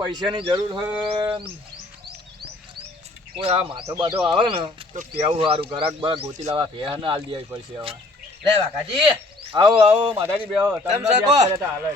પૈસાની જરૂર હોય કોઈ આ માથો બાથો આવે ને તો કેવું સારું ગરાક બરાક ગોતી લાવવા ફેર ને હાલ દેવી પડશે હવે લે વાઘાજી આવો આવો માતાજી બેહો તમને યાદ કરે તો હાલે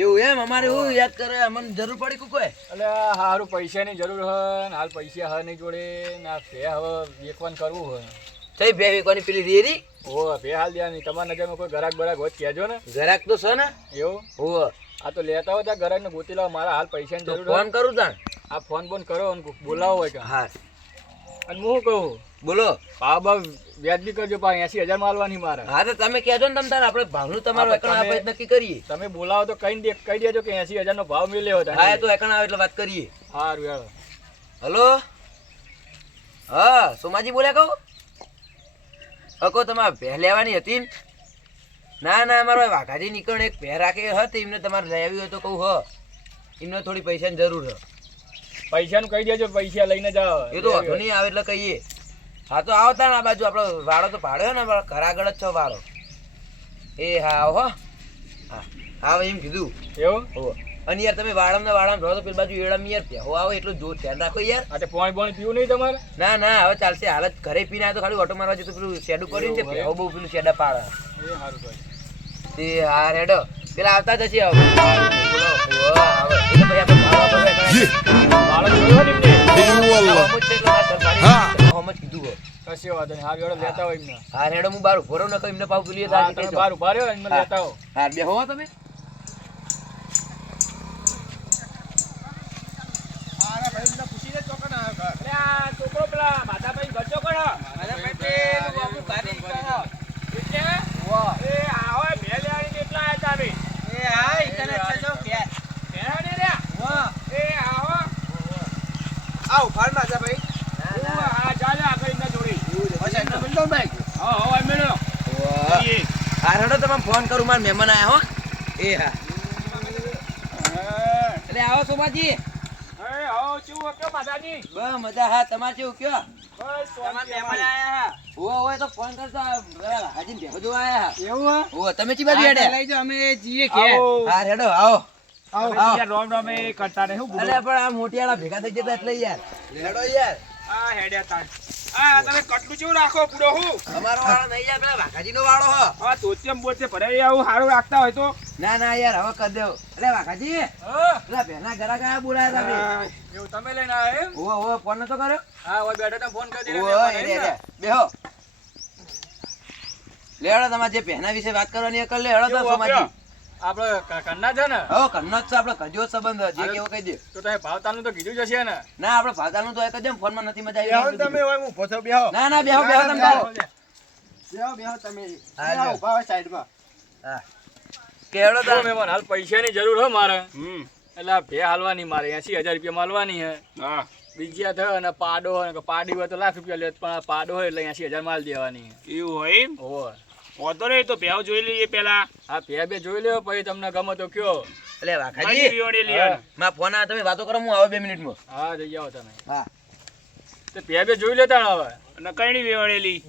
એવું એમ અમારે હું યાદ કરે અમને જરૂર પડી કોઈ એટલે સારું પૈસાની જરૂર હોય ને હાલ પૈસા હવે નહીં જોડે ના ફે હવે વેકવાન કરવું હોય થઈ બે વેકવાની પેલી રેરી ઓ ફે હાલ દેવાની તમારા નજરમાં કોઈ ગરાક બરાક હોય કહેજો ને ઘરાક તો છે ને એવું હો આ તો લેતા હોય ત્યાં ગરાક ને ગોતી લાવો મારા હાલ પૈસાની જરૂર ફોન કરું તાણ આ ફોન બોન કરો અને બોલાવો હોય કે હા અને હું કહું બોલો ભાવ વ્યાજબી કરજો પા 80,000 માલવાની મારે હા તો તમે કહેજો ને તમ તાર આપણે ભાવનું તમારું એકણ આપણે નક્કી કરીએ તમે બોલાવો તો કહી દેજો કે 80,000 નો ભાવ મળ્યો હતો હા તો એકણ આવે એટલે વાત કરીએ સારું યાર હલો હા સોમાજી બોલ્યા કહો તમારે ભેહ લેવાની હતી ને ના ના અમારો વાઘાજી નીકળ એક ભેહ રાખે હતી એમને તમારે લઈ આવી હોય તો કહું હ એમને થોડી પૈસાની જરૂર હ પૈસાનું કહી દેજો પૈસા લઈને જાઓ એ તો વધુ નહીં આવે એટલે કહીએ હા તો આવતા ને આ બાજુ આપણો વાળો તો ભાડ્યો ને ઘર આગળ જ છો વાળો એ હા આવો હા હા એમ કીધું એવું હો અને યાર તમે વાળામાં રહો તો પેલી બાજુ એડામાં યાર પહેવો આવે એટલું જો ધ્યાન રાખો યાર આ પાણી પાણી પીવું નહીં તમારે ના ના હવે ચાલશે હાલ જ ઘરે પીને આવ્યો તો ખાલી ઓટો મારવા જતો પેલું શેડું કર્યું છે પહેવો બહુ પેલું શેડા પાડે એ સારું કહે તે હા રેડો પેલા આવતા જ હશે હવે બોલો આવે એટલે ભાઈ આપણે ભાડો કીધું કશી વાત નહીં હાર જોડે લેતા હોય એમને હા રેડો હું બાર ઉભો રહું ને એમને પાવ પેલી તમે બહાર ઉભા રહ્યો એમને લેતા હો હા બે હો તમે છોકરો પેલા માધાભાઈ ગચો કરો ફોન કરું મારા મહેમાન આયા હો એ હા એટલે આવો સોમાજી મજા હા તમારે કેવું કયો હોય તો ફોન કરતો હાજી બેહો જો આયા એવું ઓ તમે ચી બાજુ હેડે લઈ જાઓ અમે જઈએ કે હા હેડો આવો રોમ રોમ એ કરતા નહીં હું અરે પણ આ મોટિયાળા ભેગા થઈ જતા એટલે યાર હેડો યાર આ હેડ્યા તાર આ તમે કટલું કેવું રાખો પૂરો હું અમારો વાળો નહીં યાર પેલા વાઘાજીનો વાળો હો આ તોતિયમ બોતે ભરાઈ આવું સારું રાખતા હોય તો ના ના યાર હવે કરી દેવ એટલે વાઘાજી પેલા ભેના ઘરા ગયા બોલાયા તમે એવું તમે લઈને આયા એમ ઓ ફોન નતો કર્યો હા ઓય બેઠા તમે ફોન કરી ઓ બેહો લેડો તમારે જે ભેના વિશે વાત કરવાની કર લે હેડો તો સોમાજી આપણે કન્ના છે ને હો કન્નો જ છે આપણે કજો સંબંધ જે કેવો કહી દે તો તમે ભાવતાનું તો કીધું જ હશે ને ના આપણે ભાતાનું તો એક જ ફોન માં નથી મજા આવી તમે હોય હું પોછો બેહો ના ના બેહો બેહો તમે તારો બેહો તમે હા ઉભા હોય સાઈડમાં હા કેવડો તો મહેમાન હાલ પૈસાની જરૂર હોય મારે એટલે આ ભે હાલવાની મારે 80,000 રૂપિયા માલવાની હે હા બીજા થયો અને પાડો હોય પાડી હોય તો લાખ રૂપિયા લે પણ આ પાડો હોય એટલે 80,000 માલ દેવાની એવું હોય હોય ઓતો રે તો ભેવ જોઈ લઈએ પેલા હા ભે બે જોઈ લ્યો પછી તમને ગમે તો કયો એટલે વાખાજી માં ફોન આ તમે વાતો કરો હું આવો 2 મિનિટમાં હા જઈ આવો તમે હા તે ભે બે જોઈ લેતા હવે અને કઈની વેવડેલી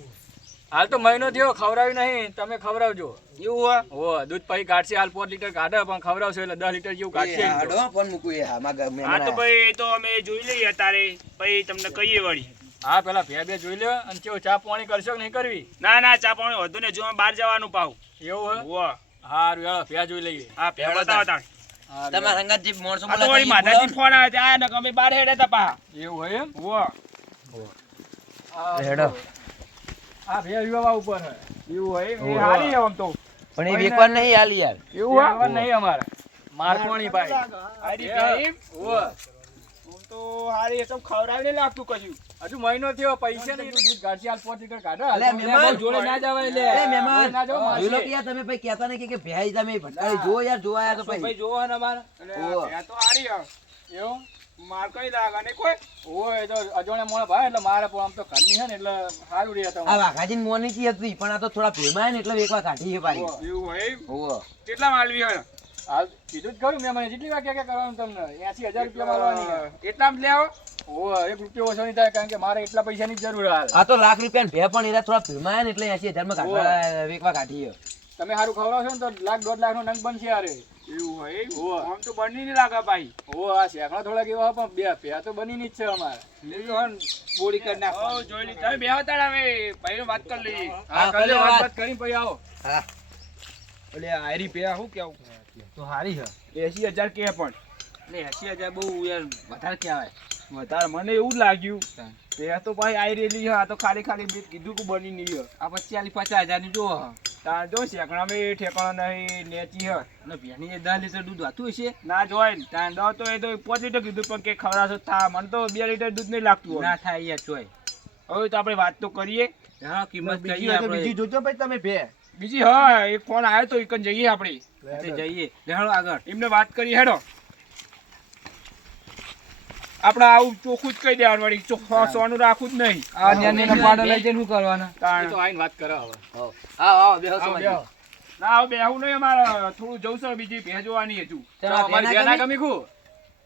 હાલ તો મહિનો થયો ખવરાવી નહીં તમે ખવરાવજો એવું હો દૂધ પછી કાઢશે હાલ 4 લીટર કાઢે પણ ખવરાવશો એટલે 10 લીટર જેવું કાઢશે હાડો ફોન મૂકું એ હા તો ભાઈ તો અમે જોઈ લઈએ તારે પછી તમને કહીએ વળી હા પેલા ભે બે જોઈ લ્યો અને કેવો ચા પાણી કરશો કે નહીં કરવી ના ના ચા પાણી વધુ ને જો બહાર જવાનું પાવ એવું હે હારું હેડો ભે જોઈ લઈએ હા ભે બતાવો તાણ તમારા સંગાત જે મોણસો બોલા તો માધાજી ફોન આવે આ ને અમે બહાર હેડે તા પા એવું હોય એમ હેડો આ ભે વિવાહ ઉપર હે એવું હોય એ હારી હે આમ તો પણ એ વેકવાર નહીં હાલ યાર એવું હે નહીં અમારે મારકોણી ભાઈ આરી ભે ઓ તો હારી એ તો ખવરાવી નહીં લાગતું કશું હજુ મહિનો થયો પૈસા નહીં દૂધ કાઢી હાલ 4 લીટર કાઢો અલે મહેમાન જોડે ના જવાય લે અલે મહેમાન ના જાવ જોઈ લો કે યાર તમે ભાઈ કહેતા નહીં કે ભેઈ તમે ભટકાળી જો યાર જો આયા તો ભાઈ જો હે ને અમાર આ તો હારી હે એવું માર કઈ લાગે ને કોઈ ઓય તો અજોણે મોણે ભાઈ એટલે મારે પણ આમ તો ઘરની છે ને એટલે સારું રહે તો આ વાઘાજી મોની કી હતી પણ આ તો થોડા ભેમાય ને એટલે એકવાર કાઢી છે ભાઈ એવું હોય ઓહો કેટલા માલવી હોય હાલ કીધું જ ખરું મેં મને જેટલી વાર ક્યાં કરવાનું તમને 80,000 રૂપિયા માલવાની એટલા જ લેવો ઓ 1 રૂપિયો ઓછો નહીં થાય કારણ કે મારે એટલા પૈસાની જરૂર હાલ આ તો લાખ રૂપિયા ભે પણ એરા થોડા ભેમાય ને એટલે 80,000 માં કાઢવા એકવાર કાઢી તમે સારું ખવડાવશો ને તો 1,00,000 1.5 લાખ નો નંગ બનશે યાર એવું હોય ઓહો. આમ તો બની નહીં લાગે ભાઈ ઓ આ શેકડા થોડાક એવા હોય પણ બે ભેહ તો બની જ છે અમારે બોડી કરી નાખો જોઈ લી તમે બેહો તાળ હવે ભાઈનો વાત કરી લઈએ હા કરી કરી લે વાત. વાત કરીને પછી આવો હા એટલે આયરી પે હું કેવું તો હારી છે 80,000 કે પણ એટલે 80,000 બહુ યાર વધારે કહેવાય. વધારે મને એવું જ લાગ્યું તે તો ભાઈ આઈ રેલી હા તો ખાલી ખાલી બે કીધું કે બની નહીં હે. આ 40-50,000 ની જો હ. તાર જો શેકડા મેં ઠેકાણા નહીં નેચી હે અને ભેંની 10 લીટર દૂધ વાતું હશે. ના જોય ને તાર દો તો એ તો 5 લીટર કીધું પણ કે ખવડાવશો થા મને તો 2 લીટર દૂધ નહીં લાગતું ના થાય યાર ચોય. હવે તો આપણે વાત તો કરીએ હા કિંમત બીજી કહીએ હોય તો આપણે. બીજી જોજો ભાઈ તમે બે બીજી હા એક ફોન આવ્યો તો એકન જઈએ આપણે તે જઈએ લેહાડો આગળ. એમને વાત કરી હેડો આપણે આવું ચોખ્ખું જ કહી દેવાનું વળી સોનું રાખવું જ નહીં આ ન્યાનેના પાડા લઈ જઈને શું કરવાના? એ તાણ તો આઈને વાત કરે હવે આવો આવો બેહો આવો, સોમાજી. બેહો. ના હવે બેહવું નહીં અમારે થોડું જવું છે બીજી ભેં જોવાની હજુ ચાલો, તો અમારી ભેના ભેના ગમી? ગમી ખું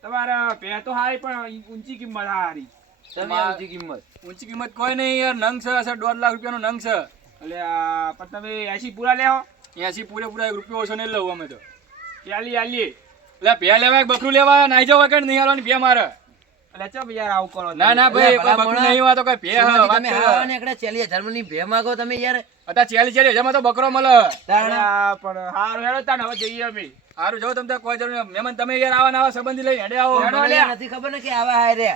તમારા ભેં તો હારી પણ ઊંચી કિંમત હારી તમે આવો ઊંચી કિંમત. ઊંચી કિંમત કોઈ નહીં યાર નંગ છે 1.5 લાખ રૂપિયાનો નંગ છે એટલે આ પણ તમે 80 પૂરા લેવો 80 પૂરેપૂરા 1 રૂપિયો ઓછો નહીં લઉં અમે તો ચાલી આલીએ એટલે ભે લેવા એક બકરું લેવા નાઈ જાવ કે નહીં હાલવાની ભે મારે એટલે ચમ યાર આવું કરો ના ના ભાઈ ભલા કોઈ બકરું મોણા. નહીં હોય તો કઈ ભે સોમાજી, વાત તમે કરે. હાવા નીકળે 40,000 ની ભે માગો તમે યાર. અત્યારે 40 હજારમાં તો બકરો મળે તાણા. પણ હારું હેડો તાન હવે જઈએ અમે સારું જાઓ તમે કોઈ જરૂર નહીં મહેમાન તમે યાર આવા નવા સંબંધી લઈને હેડે આવો મને યાર નથી ખબર ને કે આવા હાય રે.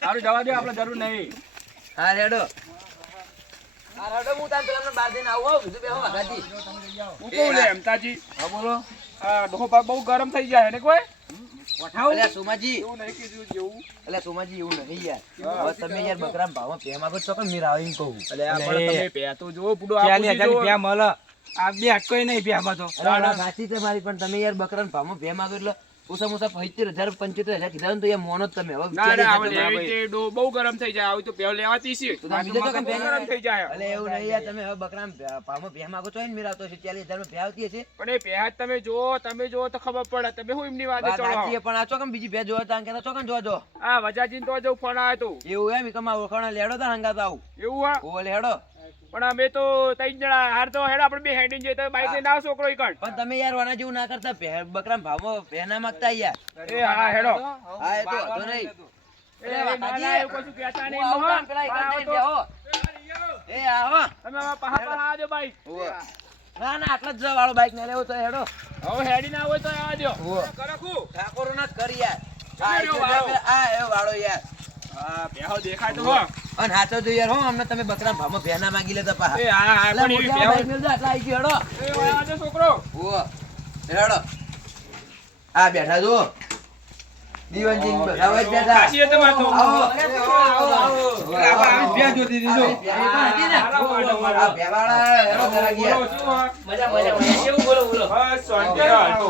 સારું જવા દો આપણે જરૂર નહીં હા રેડો. હા રેડો હું તાર પેલા બાર દઈને આવું આવું બીજું બેહો વાઘાજી. હું કહું લે હેમતાજી હા બોલો. આ ડોહો પાક બહુ ગરમ થઈ જાય ને કોઈ અલ્યા સોમાજી, એવું નહીં કીધું જેવું અલ્યા સોમાજી એવું નહીં યાર. હવે તમે યાર બકરામ ભાવમાં ભે માગો છો કે મીરા આવીને કહું. અલ્યા અલે. પણ તમે પે તો જો પૂડો 40,000 ની ભેં મળે. આ બે હટકોય નહીં ભેંમાં તો. અરે વાત સાચી છે મારી પણ તમે યાર બકરાના ભાવમાં ભે માગો એટલે ઓછા ઓછા 75,000 75,000 કીધા ને તો યાર મોનો જ તમે હવે ના ના 40,000 હવે તો લેવી તે ડો બહુ ગરમ થઈ જાય આવી તો પેવ લેવાતી છે તો તમે બીજો તો બહુ કઈ ગરમ થઈ જાય અલે એવું નહીં યાર તમે હવે બકરાના ભાવમાં ભે માગો છો ને મીરા આવતો છે 40,000 માં ભે આવતી હશે. પણ એ પેહાજ તમે જો તો ખબર પડે તમે હું એમની વાતે વાત સાચી છે ચડો પણ આ ચોકમ બીજી ભે જોવા તા કે ચોકમ જોજો. આ વજાજીન તો જો ફોન આવ્યો તો એવું એમ કમા ઓળખાણ લેડો તા હંગાત આવું. એવું હા ઓલે હેડો. પણ અમે તો 3 જણા હાર તો હેડ આપણે બે હેડીને જઈએ તો બાઈક લઈને આવ છોકરો ઈ કણ પણ તમે યાર વાના જેવું ના કરતા બકરાના ભાવમાં ભે ના માગતા યાર. એ હા હેડો હા એ તો વાંધો નહીં. એ ના ના એવું કશું કહેતા નહીં હું આવું મોહન. તાન પેલા આવો એકણ તો. જઈને બેહો. એ આવો. તમે હવે પહા આવજો બાઈક ઉવ્વ. ના ના આટલા જ જો વાળો બાઈક ના લેવો તો હેડો. હવે હેડીને આવો તો આવજો ઉવ્વ. કરખું ઠાકોરો ના જ કરી યાર. તમે આ રહ્યો એટલે વાળો. આ એ વાળો યાર. હા બેહો દેખાય તો હો અને હાચો જો યાર હો અમને તમે બકરાના ભાવમાં ભે ના માગી લેતા પાહા. એ હા હા અલા પણ એવી મોટા બેહો બાઈક મેલજો, આટલા આઈ ગયો હેડો. એ આવજો છોકરો ઉવ્વ. હેડો. આ બેઠા જો દીવાનજી બધા હોય જ બેઠા. કાશી એ તમાર તો આવો. આવો, આવો. આપણે આવી ભેં જોતી હતી જો. આ ભે પણ હતી ને. આ ભે વાળા હેડો જરા ગયા. બોલો, શું હા? કેવું બોલો બસ શાંતિ રાખ.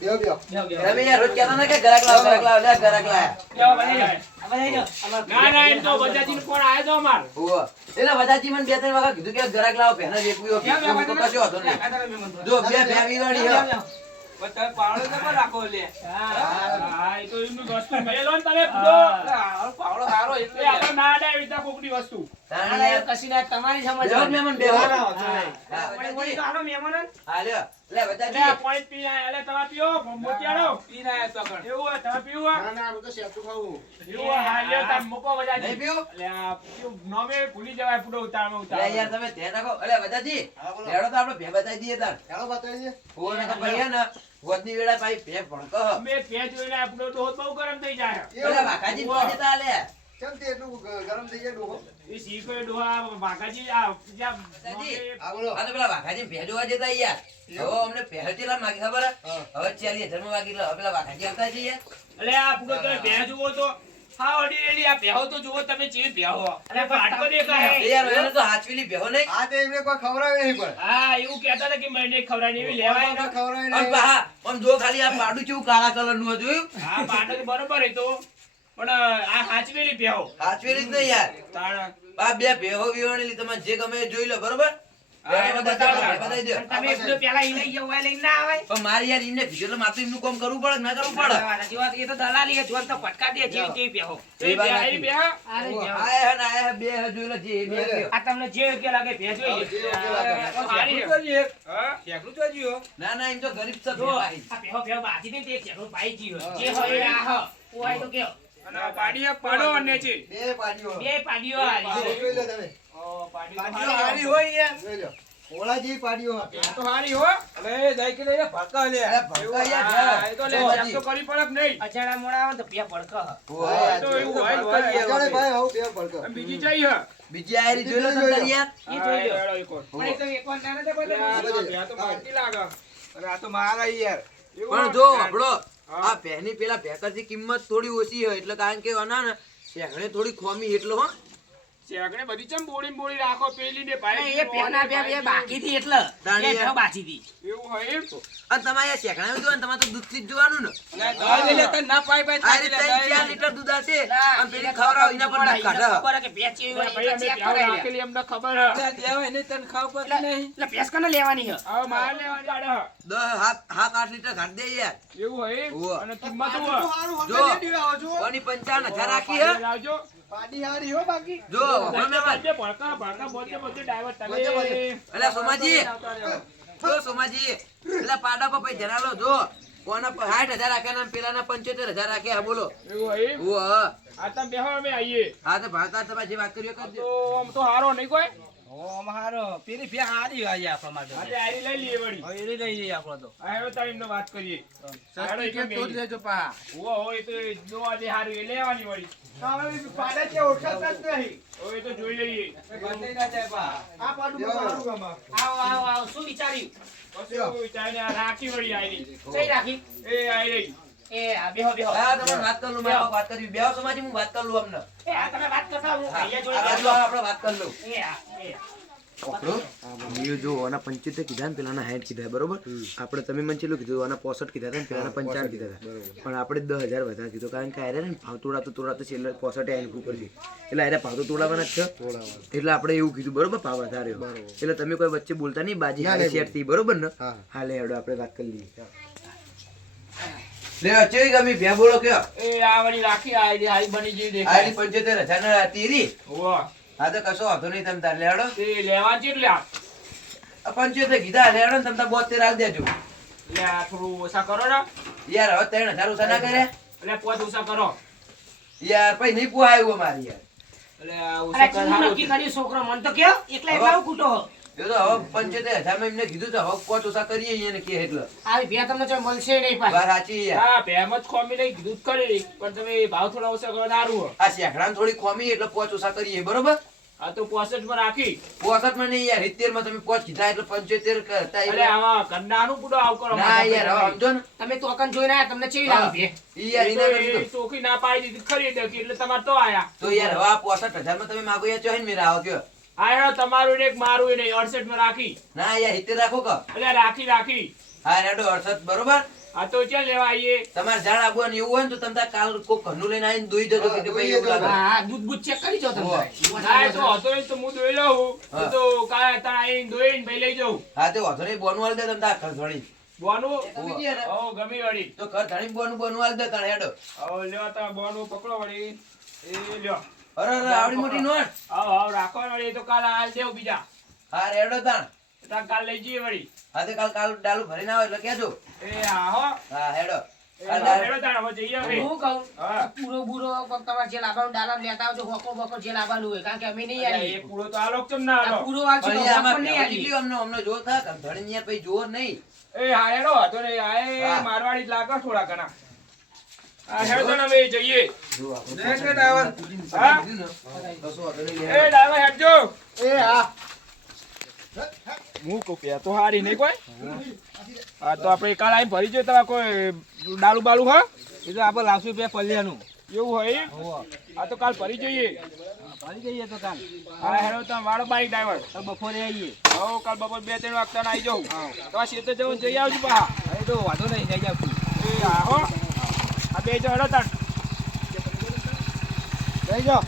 બેહો બેહો તમે યાર રોજ કહેતા ને કે ગરાક લાવ લે ગરાક લાવ. ના ના એમ તો બજાજીનો ફોન આવ્યો તો અમાર ઉવ્વ. એટલે બધાજી મને બે ત્રણ વખત કીધું કે ગરાક લાવો ભેનો વેચવી હોય. હું તો કશો હતો નહીં. જો બે ભે વીવાણી હે. હા એ તો એમનું વસ્તુ મેલો ને તમે પૂરો. એ આપણે ના ડાય વિતા કોકની વસ્તુ તાણી યાર. બેહો મહેમાન બેહો. હા, બધાજી. હા, લ્યો. લે એટલે બધાજી. આ પોઈન્ટ પી આયા. એટલે તમે પીઓ મોતિયાળો એવું હોય તમે પીવું હોય? ના ના હું તો શેપટું ખાવું એવું હોય હા લ્યો તમે મૂકો બજાજી. નહીં પીવું? એટલે આ પીવું નોમે ભૂલી જવાય પૂરો ઉતારમાં લે યાર ઉતાર તમે ધ્યાન રાખો. અલે બધાજી. હા, બોલો. લેડો તો આપણે ભે બતાવી દઈએ તાર. ચાલો બતાવીએ ઓને તો ભઈએ ને વોદની વેળા પાઈ ભે ભણકો હ. અમે ફેર જોઈને આ પૂરો ડોહો બહુ ગરમ થઈ જાય અલે વાઘાજી બોલ દેતા લે. કેમ તે એટલું ગરમ થઈ જાય ડોહો એ શીખો એ ડોહા વાઘાજી આ જ્યાં બજાજી. નોમે- હા બોલો આ તો પેલા વાઘાજી ભે જોવા જતા યાર. હવે અમને પહેલ ચેલા માગી ખબર હે? હા. હવે 40,000 માં માગી લો. હવે પેલા વાઘાજી આવતા જઈએ. અલે આ પૂરો તમે ભેં જુઓ તો હા ઓડી રેડી આ ભેહો તો જુઓ તમે ચેવી ભેહો અલે ફાટકો દેખાય એ યાર એને તો હાચવીલી ભેહો નહીં. આ તે એમને કોઈ ખવડાવે નહીં પણ હા એવું કહેતા હતા કે મને ખવડાવી એવી લેવાય કોઈ ના. ખવડાવે અને નહીં પાહા આમ જો ખાલી આ પાડું કેવું કાળા કલર નું જોયું. હા પાટક બરોબર એ તો પણ આ હાચવેલી ભેહો હાચવેલી જ નહીં યાર. તાણ આ બે ભેહો વિવાણેલી તમે જે ગમે એ જોઈ લો બરોબર. બતાવી દો. તમે એકલો પેલા ઈ લઈ જાવ, લઈને ના આવે. પણ મારે યાર એમને કીધું એટલે મારે તો એમનું કામ કરવું પડે કે ના કરવું પડે? સાચી વાત, એ તો દલાલી છે, જોન તો ફટકા દે જેવી તેવી પહેરો. એ વાત આઈ સાચી. બે હા. આરે જાઓ. આયા હે ને આયા હે, બે હે જોઈ લો જે બે કયો. આ તમને જે યોગ્ય લાગે ભેજ જોઈએ. સારી છે. હા ના ના એમ તો ગરીબ છે જો, ભાઈ. આ પહેરો બાજી દે ને તે ચેકડો પાઈ ગયો. જે હોય એ આ હ. ઓય તો કયો. અને આ પાડીએ પાડો અને છે. બે પાડીઓ. બે પાડીઓ હારી. જોઈ લો તમે. પાડીઓ હારી હોય યાર. જોઈ લો. ઓલા જેવી પાડીઓ. આ તો હારી હો. અરે ભડકા યાર હા, એ તો લે જો ચેક હજી. તો કરી પડે કે નહીં. અજાણા મોડા આવે ને તો બે પડક હ. ઓય, એ તો એવું હોય જ હોય. અગાડે ભાઈ આવું બે ભડકો. અને બીજી જઈ હે. બીજી આયરી જોઈ લો તમે તારી યાર. ઈ જોઈ લો. હા, એક વાર. પણ એ તો એકવાર ના નતા કોઈ આ તો તો આ તો મારતી લાગે. એવું પણ જો હોય. આપણો હા. આ પહેની પેલા ભેકરથી કિંમત થોડી ઓછી હોય એટલે કારણ કે આના ને શેકડે થોડી ખોમી એટલો હો. શેકડે બધી ચમ બોળી રાખો પેલી ને ભાઈ એ પેના બે બાકી હતી એટલે તાણી બે ભેં બાકી હતી. એવું હોય એમ? અને તમારે આ શેકડામાં જોવાનું તમારે તો દૂધથી જ જોવાનું ને. ના આ રીતે 3-4 લીટર દૂધ હશે અને પેલી ખવડાવો એના પર ના કાઢે. ખબર હે કે ભેંસ કેવી હોય ભાઈ એ અમે ચેક પ્યાવ કરાવી લે. રાખેલી અમને ખબર હે. એટલે ભેંસ કને લેવાની હે? હવે માર લેવાની કાઢે હે. 7-8 લીટર કાઢ દે યાર. એવું હોય એમ? ઉવ્વ. અને કિંમત શું હે? જો કોની 55,000 રાખી હે. લાવજો. પાડી હારી હો બાકી. જો હમણાં મેં બે ભડકા બધે driver તમે અલા સોમાજી, જો સોમાજી એટલે પાડા પર પૈસા જરા લો જો કોના પર 60,000 રાખ્યા ને પેલાના 75,000 રાખ્યા બોલો. એવું હોય એમ? ઓ હા આ તમે બેહો અમે આવીએ. હા તો ભાવતા તમે જે વાત કરી એ કરજો. તો આમ તો હારો નહીં કોઈ. પેલી ભે હારી આવી આપણા માટે આજે આરી લઈ લઈએ વળી. હવે એ લઈ જઈએ આપણો તો આ હેડો તારી એમને વાત કરીએ. હેડો એક મેલી. લેજો પા ઉવ્વ હોય તો એ જોવા દે હારું એ લેવાની વળી. પાડા છે ઓળખાતા જ નહીં. હોય તો જોઈ લઈએ. બંધ ના જાય પા આ પાડું સારું આમાં. આવો શું વિચાર્યું? પછી વિચારીને આ રાખી વળી આયરી. કઈ રાખી? એ આયરી. એ આ બેહો. હા તમે વાત કરી લો મારે વાત કરવી બેહો સોમાજી હું વાત કરી લઉં અમને. એ આ તમે વાત કરતા હું હા, અહીંયા આ જોઈ બાજુ આવો, આપણે વાત કરી લઉં. એ આ એ મેં જો આના 75 કીધા ને પેલાના 60 કીધા બરોબર. આપણે તમે મને ચેલું કીધું આના 65 કીધા હતા ને પેલાના 55 કીધા હતા પણ આપણે 10,000 વધારે કીધું કારણ કે આરે ને ભાવ તોડા તો છેલ્લે 65 આઈને ઉપર છે એટલે આરે ભાવ તો તોડાવાના જ છે એટલે આપણે એવું કીધું બરોબર ભાવ વધારે એટલે તમે કોઈ વચ્ચે બોલતા નહીં બાજી હાલે શેર થી બરોબર ને. હા લે હેડો આપણે વાત કરી લઈએ. લે અચેવી ગમી ભે બોલો કયો એ આ વળી રાખી આયરી હારી બની જેવી આરી દેખાય. 75,000 ના તીરી. ઉવ્વ. હા તો કશો વાંધો નહીં તમે તાર લે હેડો. એ લેવા કેટલે આ? આ 75 કીધા લે હેડો ને તમે તાર 72 આલ દેજો. એટલે આ થોડું ઓછા કરો ને. યાર હવે 3,000 ઓછા ના કરે એટલે પોત ઓછા કરો. યાર પછી નહીં પોહાયું અમારી યાર. એટલે આ અરે ઓછા કર કેવું હારું. નક્કી કર્યું છોકરો મન તો કયો એકલા કૂટો હો. એ તો હવે 75,000 માં એમને કીધું તો હવે 5 ઓછા કરીએ અહીંયા ને કે એટલે આવી ભે તમને જો મળશે નહીં પાછી. વાત સાચી યાર. હા ભેમ જ ખોમી નહીં કીધું જ કરી પણ તમે ભાવ થોડા ઓછા કરો તો હારું હો. આ શેકડાને થોડી ખોમી એટલે 5 ઓછા કરીએ બરોબર. આ તો 65 માં રાખી. 65 માં નહીં યાર 70 માં તમે 5 કીધા એટલે 75 કરતા એટલે એટલે આવા કંડાનું પૂડો આવ કરો. ના યાર હવે સમજો ને તમે તોકન જોઈને આયા તમને ચેવી હા. લાગી ભે? ઈ યાર એ એના તો કરશું એ ચોખ્ખી ના પાડી દીધી ખરી દેખી એટલે તમારે તો આયા. તો યાર હવે આ 65,000 માં તમે માગો યાર ચોહીને મેરા આવો કયો. આ હેડો તમારું ને એક મારું ને 68 માં રાખી. ના યાર 70 રાખો કો. એટલે રાખી. હા રેડો 68 બરોબર. આ તો ચાલ લેવા આવીએ. તમારે જાણ આબવાનું એવું હોય ને તો તમે તાર કાલ કોક ઘરનું લઈને આવીને દોઈ જજો કે ભાઈ એવું લાગે. હા હા દૂધ ચેક કરી જો તમે. ના એ તો હતો નહીં તો હું દોઈ લઉં. હા. એ તો કાલે તાણ આવીને દોઈને ભાઈ લઈ જાઉં. હા તે વાંધો નહીં બોનું આલ દે તમે તાર ઘર ધણી. બોનું? ગમી ગયા ને? હો ગમી વળી. તો ઘર ધણી બોનું આલ દે તાર હેડો. હવે લ્યો તા બોનું પકડો વળી. એ લ્યો. અરે આવડી મોટી નોટ. આવ રાખો વળી. એ તો કાલે હાલ દેવું બીજા. હા રેડો તાણ. તાણ કાલ લઈ જઈએ વળી. હા તે કાલ ડાલું ભરીને આવો એટલે કહેજો. એ હા હો. હા હેડો. એ હેડો તાણ હવે જઈએ અમે. હું કહું હા. પૂરો બુરો કોક તમારે જે લાવવાનું ડાલા લેતા આવજો હોકો બોકો જે લાવવાનું હોય કારણ કે અમે નહીં અલ્યા, આલી એ પૂરો તો આલોક ચમ ના આ આલો. પૂરો આવશે પણ તો યાર હોકો આમાં નહીં આલી. કેટલી અમને જો થા ધણી યાર પછી જોર નહીં. એ હા હેડો હતો ને આ એ હા. મારવાડી જ લાગે થોડા ઘણા. આ હેડો તાણ અમે જઈએ. જો આપણે દેખ ને ડ્રાઈવર. હા? કીધું ને, કશો વાંધો નહીં, એ હેડો. ડ્રાઈવર હેડજો. એ હા. હું કહું કે તો હારી નહીં કોઈ. હા તો આપણે કાલ આવીને ભરી જોઈએ તમારે કોઈ ડાલુ બાલુ હા એ તો આપણે લાવશું રૂપિયા પલ્યાનું એવું હોય એમ? આ તો કાલ ભરી જોઈએ. ભરી જઈએ તો કાલ હા હેડો તમે વાળો બાઈક ડ્રાઈવર. તો બપોરે આવીએ હો કાલ બપોર 2-3 વાગતા આવી જાઉં. તમારે શેતે જવું જઈ આવજો પા. હવે તો વાંધો નહીં જઈ આવશું એ હા હો. આ બે જો હેડો તાણ. જઈ જાઓ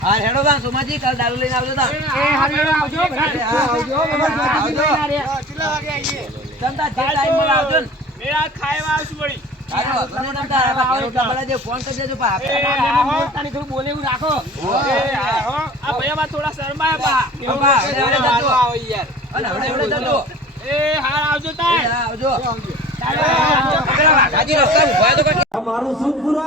હા હેડો તા સોમાજી કાલ દારૂ લઈને આવજો તા એ હારું આવજો કેટલા વાગે આવીએ તમતા જે ટાઈમ મળે આવજો ને મેં આ ખાવા આવશું વળી હાલો તમે તમતા આ રોટલા બનાવજો ફોન કરી દેજો પા એ બોલતાની થોડું બોલે એવું રાખો આ ભૈયામાં થોડા શરમાયા પા પા હવે જજો આવો યાર અને હવે જજો એ હાર આવજો તાર આવજો ચાલો પેલા વાઘાજી રસ્તા ઉભા તો મારું સુખ પૂરો